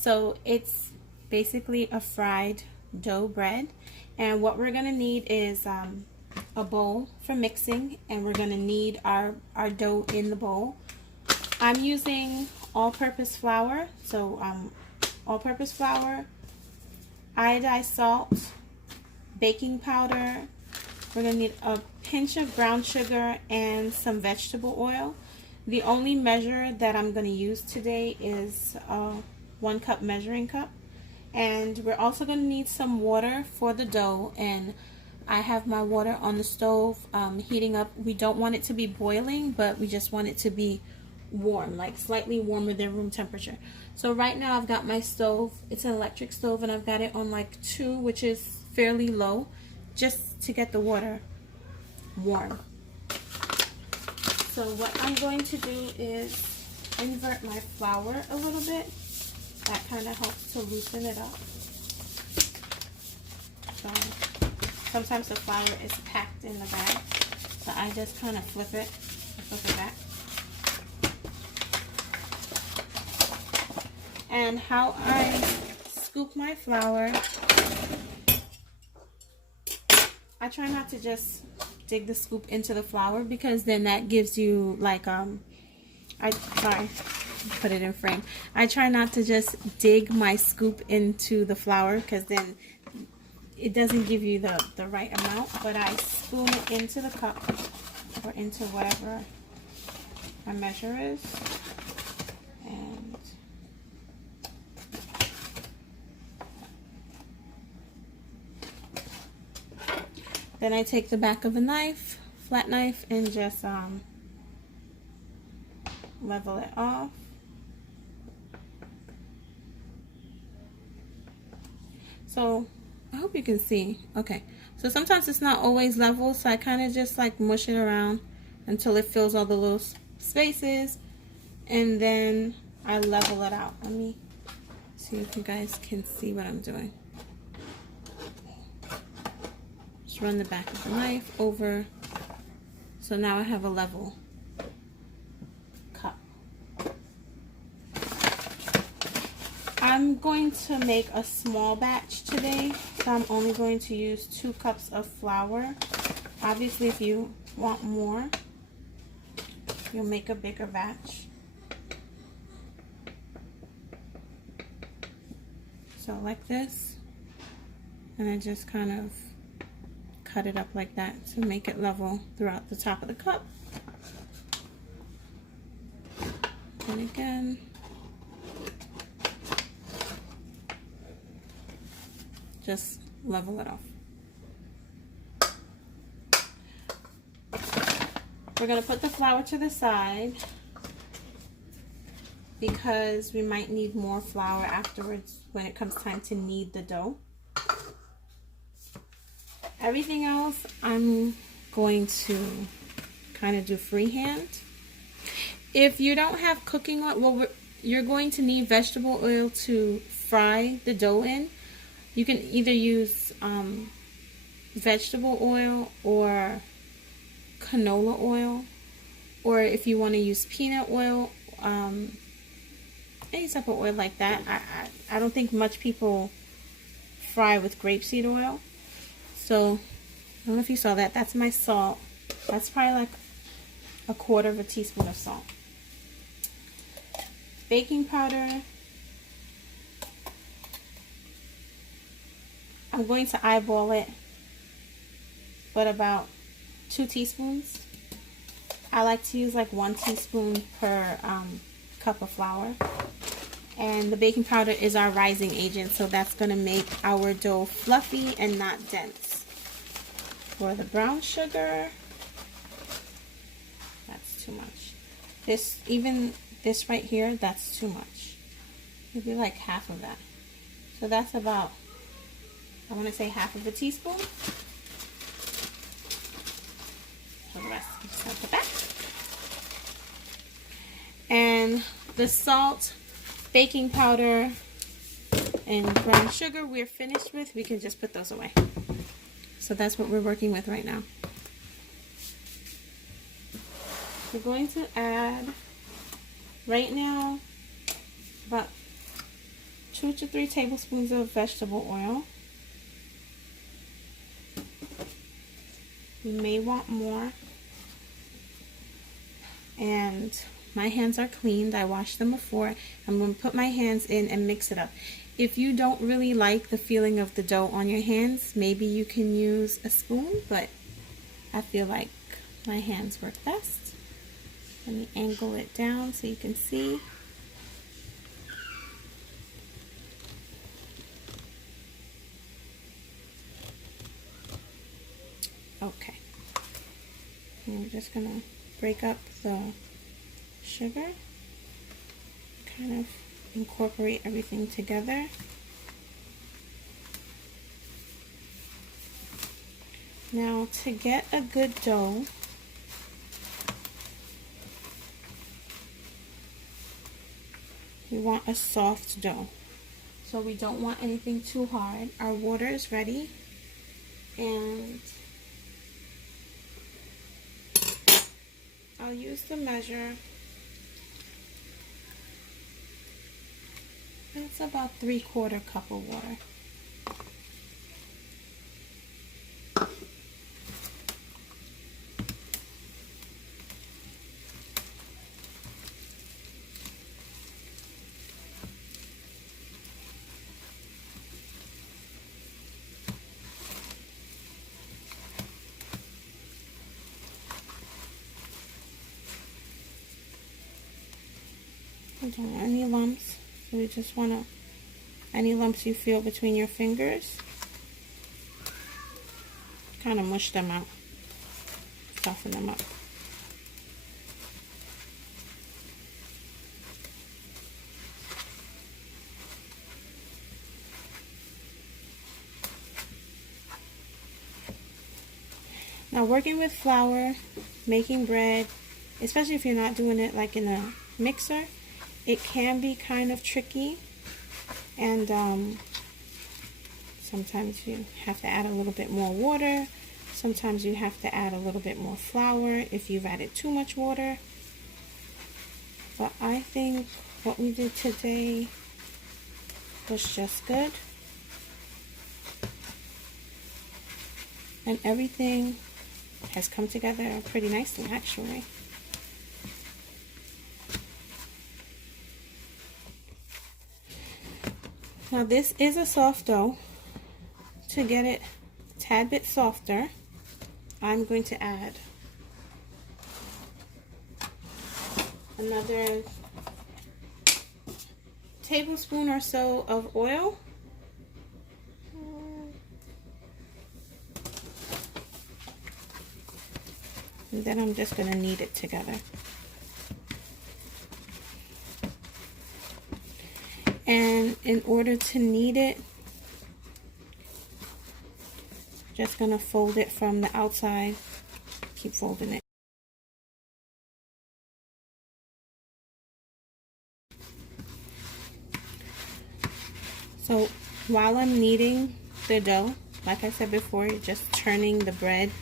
So it's basically a fried dough bread. And what we're gonna need is a bowl for mixing, and we're gonna need our dough in the bowl. I'm using all-purpose flour, so all-purpose flour, iodized salt, baking powder. We're gonna need a pinch of brown sugar and some vegetable oil. The only measure that I'm gonna use today is a 1 cup measuring cup. And we're also gonna need some water for the dough, and I have my water on the stove heating up. We don't want it to be boiling, but we just want it to be warm, like slightly warmer than room temperature. So right now I've got my stove, it's an electric stove, and I've got it on like 2, which is fairly low, just to get the water warm. So what I'm going to do is invert my flour a little bit. That kind of helps to loosen it up. So sometimes the flour is packed in the bag, so I just kind of flip it back. And how I scoop my flour, I try not to just dig the scoop into the flour, because then that gives you like put it in frame. I try not to just dig my scoop into the flour, because then it doesn't give you the right amount, but I spoon it into the cup or into whatever my measure is. And then I take the back of a knife, flat knife, and just level it off. So I hope you can see. Okay, so sometimes it's not always level, so I kind of just like mush it around until it fills all the little spaces, and then I level it out. Let me see if you guys can see what I'm doing. Just run the back of the knife over, so now I have a level cup. I'm going to make a small batch today, so I'm only going to use 2 cups of flour. Obviously, if you want more, you'll make a bigger batch. So like this, and I just kind of cut it up like that to make it level throughout the top of the cup. And again, just level it off. We're going to put the flour to the side, because we might need more flour afterwards when it comes time to knead the dough. Everything else I'm going to kind of do freehand. If you don't have cooking oil, well, you're going to need vegetable oil to fry the dough in. You can either use vegetable oil or canola oil, or if you want to use peanut oil, any type of oil like that. I don't think much people fry with grapeseed oil. So I don't know if you saw that. That's my salt. That's probably like 1/4 teaspoon of salt. Baking powder. I'm going to eyeball it, but about 2 teaspoons. I like to use like 1 teaspoon per cup of flour. And the baking powder is our rising agent, so that's going to make our dough fluffy and not dense. For the brown sugar, that's too much. Even this right here, that's too much. Maybe like half of that. So that's about, I want to say, 1/2 teaspoon. For the rest, I'm just going to put that. And the salt, baking powder, and brown sugar we're finished with. We can just put those away. So that's what we're working with right now. We're going to add, right now, about 2 to 3 tablespoons of vegetable oil. You may want more. And my hands are cleaned. I washed them before. I'm going to put my hands in and mix it up. If you don't really like the feeling of the dough on your hands, maybe you can use a spoon, but I feel like my hands work best. Let me angle it down so you can see. Okay. And we're just going to break up the sugar, kind of incorporate everything together. Now, to get a good dough, we want a soft dough. So we don't want anything too hard. Our water is ready, and I'll use the measure. It's about 3/4 cup of water. I don't want any lumps, so we just want to, any lumps you feel between your fingers, kind of mush them out, soften them up. Now, working with flour, making bread, especially if you're not doing it like in a mixer, it can be kind of tricky, and sometimes you have to add a little bit more water. Sometimes you have to add a little bit more flour if you've added too much water. But I think what we did today was just good. And everything has come together pretty nicely, actually. Now, this is a soft dough. To get it a tad bit softer, I'm going to add another tablespoon or so of oil. And then I'm just going to knead it together. And in order to knead it, just going to fold it from the outside. Keep folding it. So while I'm kneading the dough, like I said before, you're just turning the bread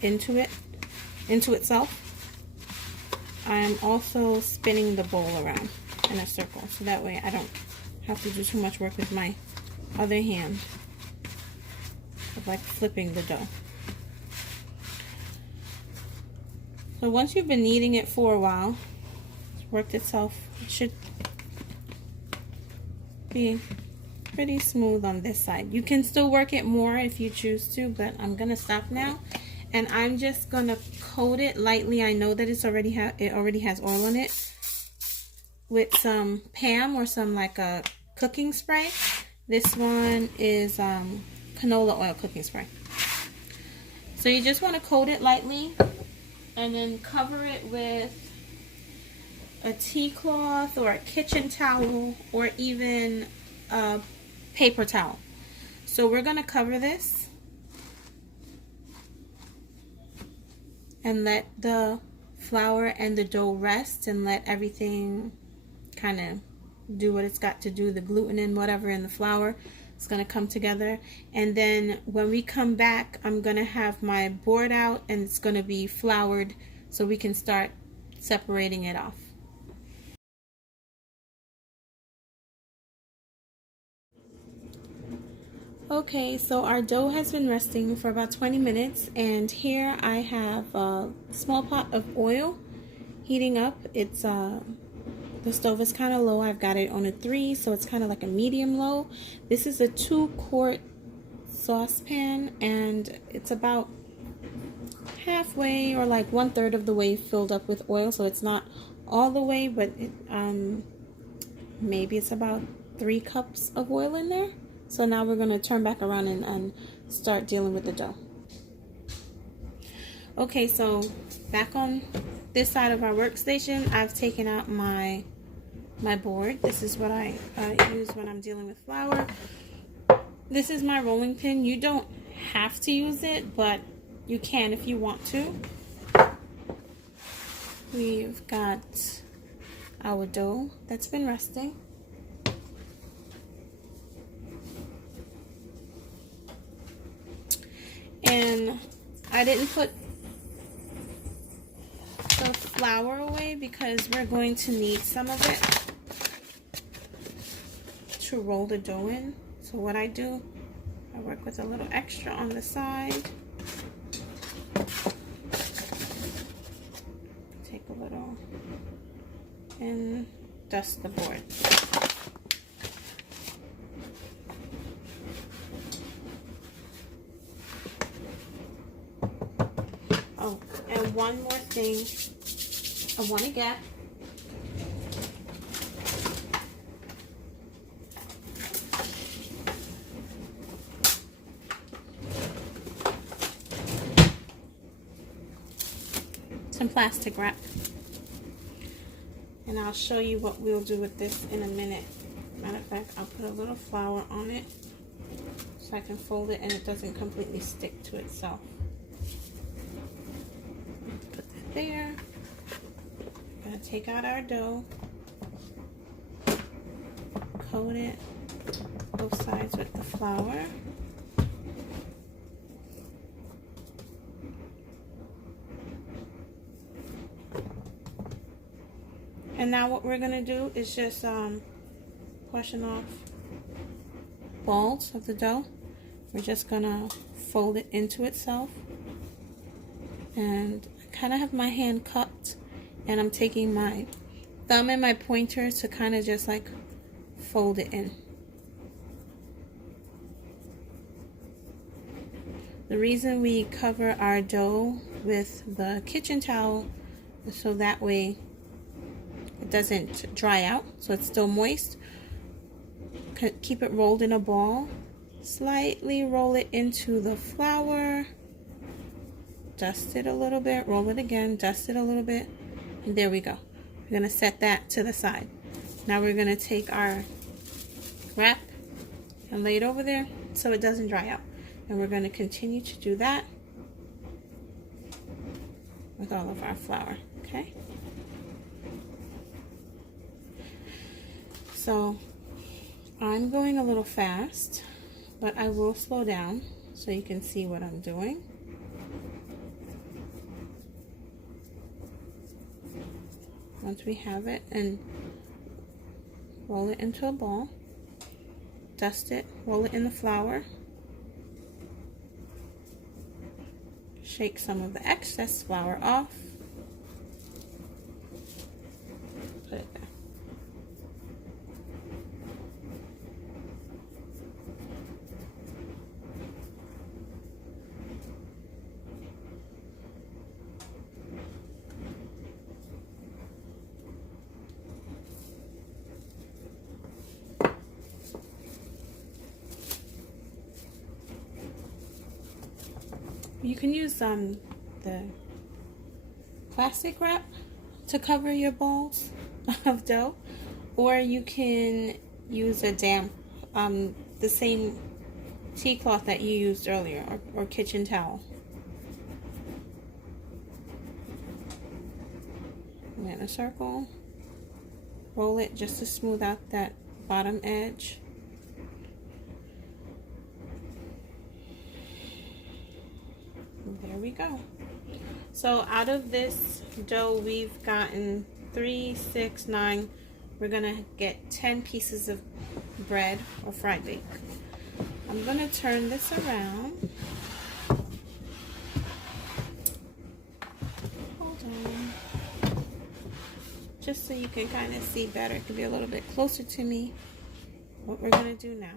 into itself. I'm also spinning the bowl around in a circle, so that way I don't have to do too much work with my other hand of like flipping the dough. So once you've been kneading it for a while, it's worked itself. It should be pretty smooth on this side. You can still work it more if you choose to, but I'm gonna stop now, and I'm just gonna coat it lightly. I know that it already has oil on it, with some Pam or some like a cooking spray. This one is canola oil cooking spray. So you just want to coat it lightly and then cover it with a tea cloth or a kitchen towel or even a paper towel. So we're going to cover this and let the flour and the dough rest and let everything kind of do what it's got to do. The gluten and whatever in the flour, it's going to come together. And then when we come back, I'm going to have my board out and it's going to be floured so we can start separating it off. Okay, so our dough has been resting for about 20 minutes, and here I have a small pot of oil heating up. It's the stove is kind of low. I've got it on a 3, so it's kind of like a medium low. This is a 2-quart saucepan, and it's about halfway or like 1/3 of the way filled up with oil, so it's not all the way, but maybe it's about 3 cups of oil in there. So now we're going to turn back around and start dealing with the dough. Okay, so back on this side of our workstation, I've taken out my board. This is what I use when I'm dealing with flour. This is my rolling pin. You don't have to use it, but you can if you want to. We've got our dough that's been resting. And I didn't put the flour away because we're going to need some of it to roll the dough in. So what I do, I work with a little extra on the side. Take a little and dust the board. Oh, and one more thing I want to get. Some plastic wrap. And I'll show you what we'll do with this in a minute. Matter of fact, I'll put a little flour on it so I can fold it and it doesn't completely stick to itself. Put that there. We're gonna take out our dough, coat it both sides with the flour. And now what we're gonna do is just portion off balls of the dough. We're just gonna fold it into itself. And I kind of have my hand cupped, and I'm taking my thumb and my pointer to kind of just like fold it in. The reason we cover our dough with the kitchen towel is so that way it doesn't dry out, so it's still moist. Keep it rolled in a ball. Slightly roll it into the flour. Dust it a little bit. Roll it again. Dust it a little bit. And there we go. We're going to set that to the side. Now we're going to take our wrap and lay it over there so it doesn't dry out. And we're going to continue to do that with all of our flour. Okay? So I'm going a little fast, but I will slow down so you can see what I'm doing. Once we have it, and roll it into a ball, dust it, roll it in the flour, shake some of the excess flour off, put it there. You can use the plastic wrap to cover your balls of dough, or you can use a damp, the same tea cloth that you used earlier, or kitchen towel. And then a circle, roll it just to smooth out that bottom edge. There we go. So out of this dough, we've gotten 3, 6, 9. We're gonna get 10 pieces of bread or fried bake. I'm going to turn this around. Hold on. Just so you can kind of see better. It could be a little bit closer to me. What we're going to do now.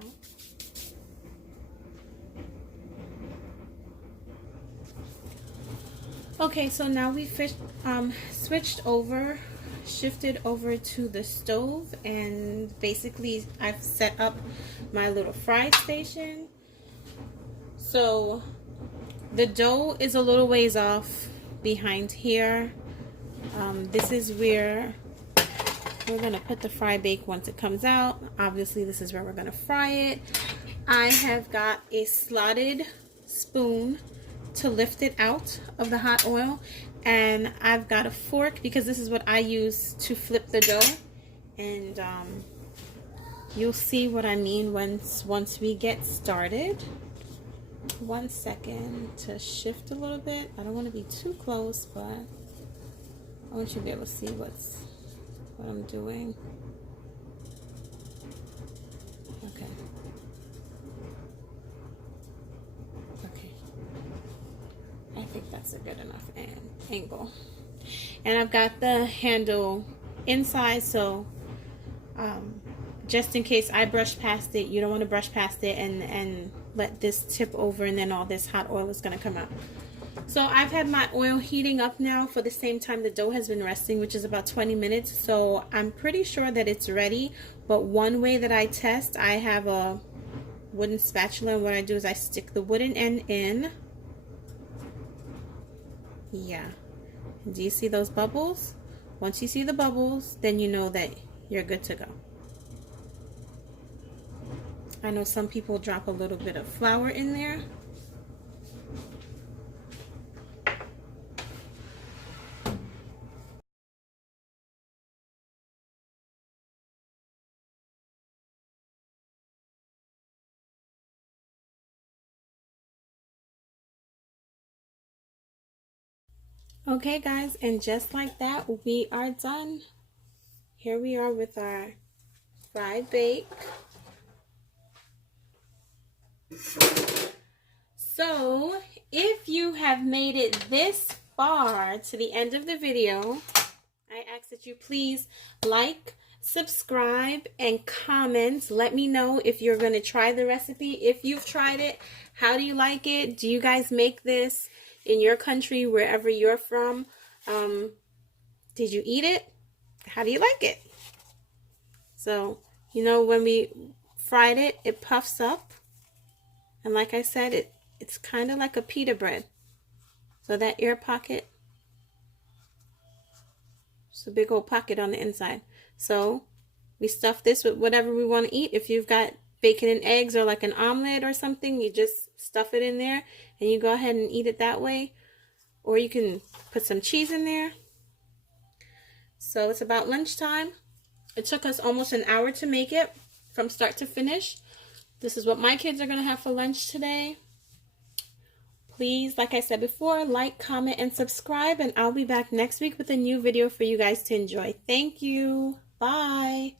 Okay, so now we switched over, shifted over to the stove, and basically I've set up my little fry station. So the dough is a little ways off behind here. This is where we're going to put the fry bake once it comes out. Obviously this is where we're going to fry it. I have got a slotted spoon to lift it out of the hot oil, and I've got a fork because this is what I use to flip the dough, and you'll see what I mean once we get started. 1 second to shift a little bit. I don't want to be too close, but I want you to be able to see what I'm doing. Okay. I think that's a good enough angle. And I've got the handle inside, so just in case I brush past it, you don't want to brush past it and let this tip over, and then all this hot oil is going to come out. So I've had my oil heating up now for the same time the dough has been resting, which is about 20 minutes. So I'm pretty sure that it's ready. But one way that I test, I have a wooden spatula, and what I do is I stick the wooden end in. Yeah. Do you see those bubbles? Once you see the bubbles, then you know that you're good to go. I know some people drop a little bit of flour in there. Okay guys, and just like that, we are done. Here we are with our fried bake. So if you have made it this far to the end of the video, I ask that you please like, subscribe, and comment. Let me know if you're going to try the recipe. If you've tried it, how do you like it? Do you guys make this in your country, wherever you're from? Did you eat it? How do you like it? So, you know, when we fried it, it puffs up. And like I said, it's kind of like a pita bread. So that air pocket, it's a big old pocket on the inside. So we stuff this with whatever we want to eat. If you've got bacon and eggs or like an omelet or something, you just stuff it in there and you go ahead and eat it that way. Or you can put some cheese in there. So it's about lunchtime. It took us almost an hour to make it from start to finish. This is what my kids are going to have for lunch today. Please, like I said before, like, comment, and subscribe. And I'll be back next week with a new video for you guys to enjoy. Thank you. Bye.